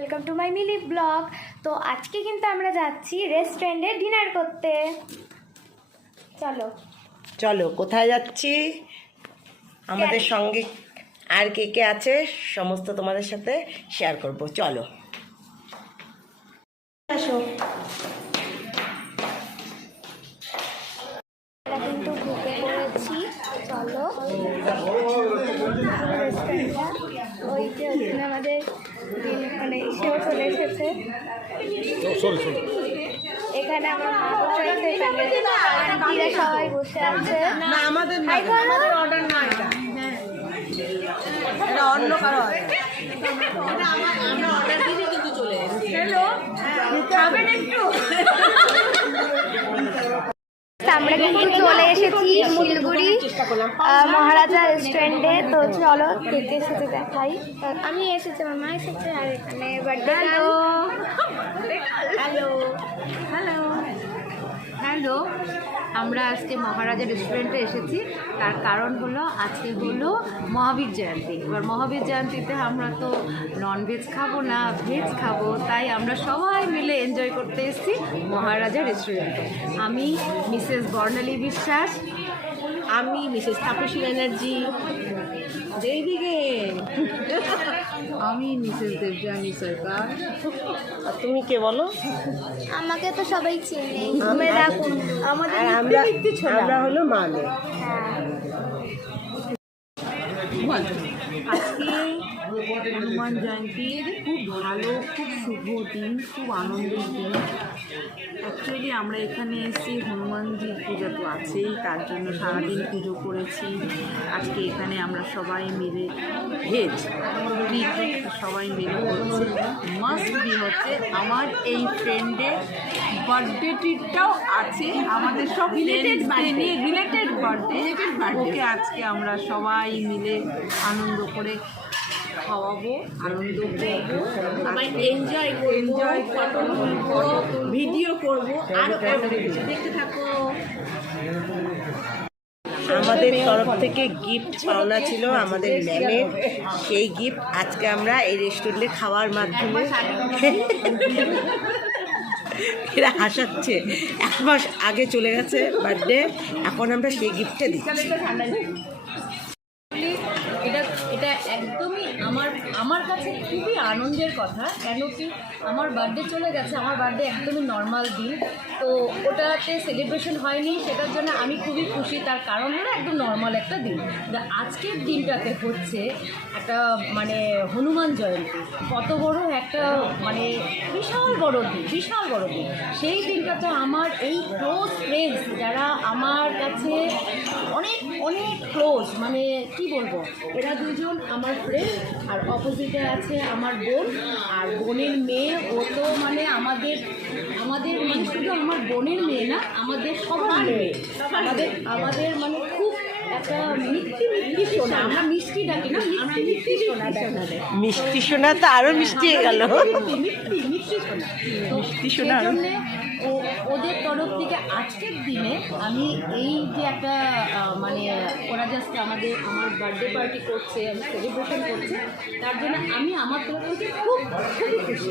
Welcome to my Mili vlog. তো আজকে কিন্তু আমরা যাচ্ছি রেস্টুরেন্টে ডিনার করতে। চলো চলো কোথায় যাচ্ছি, আমাদের সঙ্গে আর কে কে আছে সমস্ত তোমাদের সাথে শেয়ার করব। চলো আসো। আমরা কিন্তু ঢুকে পড়েছি। চলো রেস্টুরেন্টটা ওই যে ওখানে আমাদের মানে সেও চলে এসেছে। এখানে আমার মা বসে আছে, এখানে আন্টিরা সবাই বসে আছে। না, আমাদের অর্ডার না, এটা অন্য কারো আমরা কিন্তু চলে এসেছি শিলিগুড়ি মহারাজা রেস্টুরেন্টে। তো চলো দেখতে এসেছে দেখাই। আমি এসেছি, আমার মা এসেছে, আর এখানে birthday. Hello hello hello hello, আমরা আজকে মহারাজা রেস্টুরেন্টে এসেছি। তার কারণ হলো আজকে হলো মহাবীর জয়ন্তী। এবার মহাবীর জয়ন্তীতে আমরা তো ননভেজ খাবো না, ভেজ খাবো, তাই আমরা সবাই মিলে এনজয় করতে এসেছি মহারাজা রেস্টুরেন্টে। আমি মিসেস বর্ণালী বিশ্বাস, আমি মিসেস তাপসী ব্যানার্জি, যেদিকে আমি মিসেস দেবযানী সরকার। আর তুমি কে বলো? আমাকে তো সবাই চেনে। আমাদের আমরা হলো মানে আজকে হনুমান জয়ন্তীর খুব ভালো, খুব শুভ দিন, খুব আনন্দের দিন। অ্যাকচুয়ালি আমরা এখানে এসেছি, হনুমানজির পূজা তো আছেই, তার জন্য সারাদিন পুজো করেছি। আজকে এখানে আমরা সবাই মিলে ভেজ সবাই মিলে করছি। মাস্ট বি হচ্ছে আমার এই ফ্রেন্ডের বার্থডে ট্রিটটাও আছে, আমাদের সব রিলেটেড বার্থডে। ওকে আজকে আমরা সবাই মিলে আনন্দ করে খাওয়াবো, আনন্দ করবো, সবাই এনজয় ফটো তুলবো, ভিডিও করবো, আর দেখতে থাকো। আমাদের তরফ থেকে গিফট পাওনা ছিল আমাদের ম্যামের, সেই গিফট আজকে আমরা এই রেস্টুরেন্টে খাওয়ার মাধ্যমে এরা হাসাচ্ছে। 1 মাস আগে চলে গেছে বার্থডে, এখন আমরা সেই গিফটটা দিচ্ছি। এটা একদমই আমার কাছে খুবই আনন্দের কথা। কেন কি আমার বার্থডে চলে গেছে, আমার বার্থডে একদমই নর্মাল দিন, তো ওটাতে সেলিব্রেশন হয়নি, সেটার জন্য আমি খুবই খুশি। তার কারণ হলো একদম নর্মাল একটা দিন। আজকের দিনটাতে হচ্ছে একটা মানে হনুমান জয়ন্তী, কত বড় একটা মানে বিশাল বড় দিন। সেই দিনটাতে আমার এই ক্লোজ ফ্রেন্ডস যারা আমার কাছে অনেক অনেক ক্লোজ, মানে কি বলবো, এরা দুজন আমার ফ্রেন্ড, আর অপোজিটে আছে আমার বোন, আর বোনের মেয়ে। ও তো মানে আমাদের মানে শুধু আমার বোনের মেয়ে না, আমাদের সবার মেয়ে। আমাদের মানে খুব একটা মিষ্টি সোনা, আমরা মিষ্টি ডাকি না, মিষ্টি সোনা। মিষ্টি সোনা তো আরো মিষ্টি হয়ে গেল। মিষ্টি সোনা ওদের তরফ থেকে আজকের দিনে আমি এই যে একটা মানে ওরা জাস্ট আমার বার্থডে পার্টি করছে, আমি সেলিব্রেশন করছে, তার জন্য আমি আমার তরফ থেকে খুবই খুশি।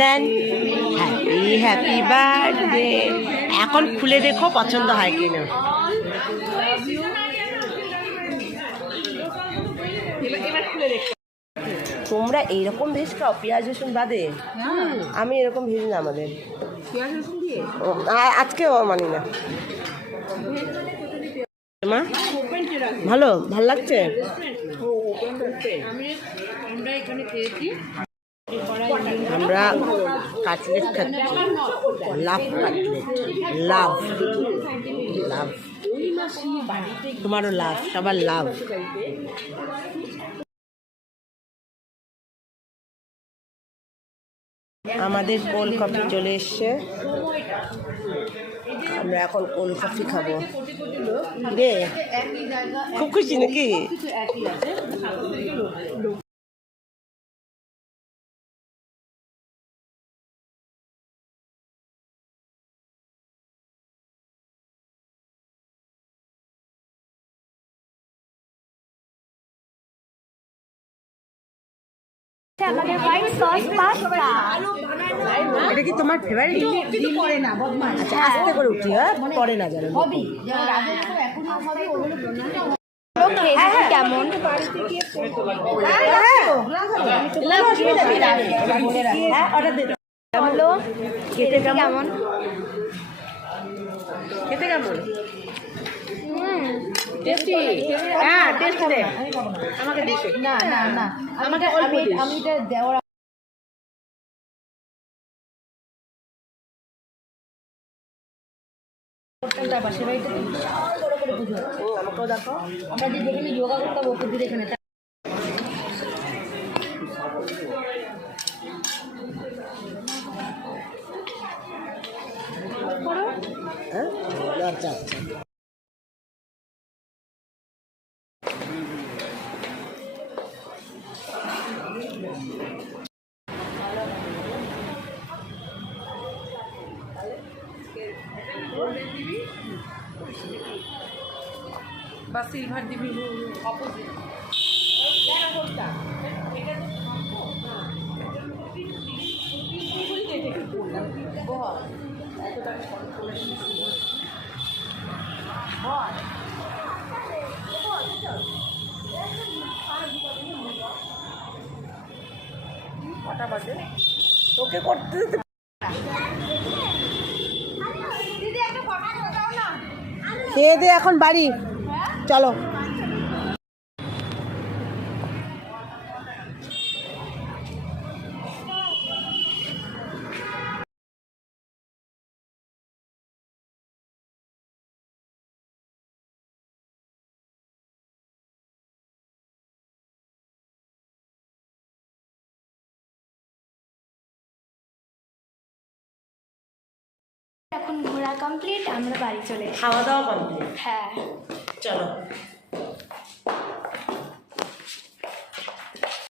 নেন, হ্যাপি বার্থডে। এখন খুলে দেখো পছন্দ হয় কিনা। তোমরা এইরকম ভেজ খাও পেঁয়াজ রসুন বাদে? আমি এরকম ভেজ না, আমাদের পেঁয়াজ রসুন দিয়ে আজকেও মানি না। মা ভালো লাগছে। আমরা এখানে খেয়েছি, আমরা কাটলেট খাচ্ছি, লাভ কাটলেট, লাভ তোমারও লাভ, সবার লাভ। আমাদের কোল্ড কফি চলে এসছে, আমরা এখন কোল্ড কফি খাবো। রে খুব খুশি নাকি? আমাদের হোয়াইট সস পাস্তা। এটা কি তোমার ফেভারিট? আচ্ছা আস্তে করে উঠি, হ্যাঁ পরে না জানো। খেতে কেমন? বলো খেতে কেমন? খেতে কেমন? টেস্টি। হ্যাঁ টেস্টি দে আমাকে দিছে। না না না, আমাকে আমি এটা দেওয়ার তার পাশের বাড়িতে বিশাল বড় করে পুজো। আমাকেও দেখো। আমরা যে যেখানে যোগা করতাম ওপর এখানে হ্যাঁ আচ্ছা আচ্ছা। বা সিলভার দিবি অপোজিট। কটা বাজে? তোকে করতে দিতে খেয়ে দে এখন বাড়ি চলো। এখন ঘোরা কমপ্লিট, আমরা বাড়ি চলে এসেছি। খাওয়া দাওয়া কমপ্লিট, হ্যাঁ চলো।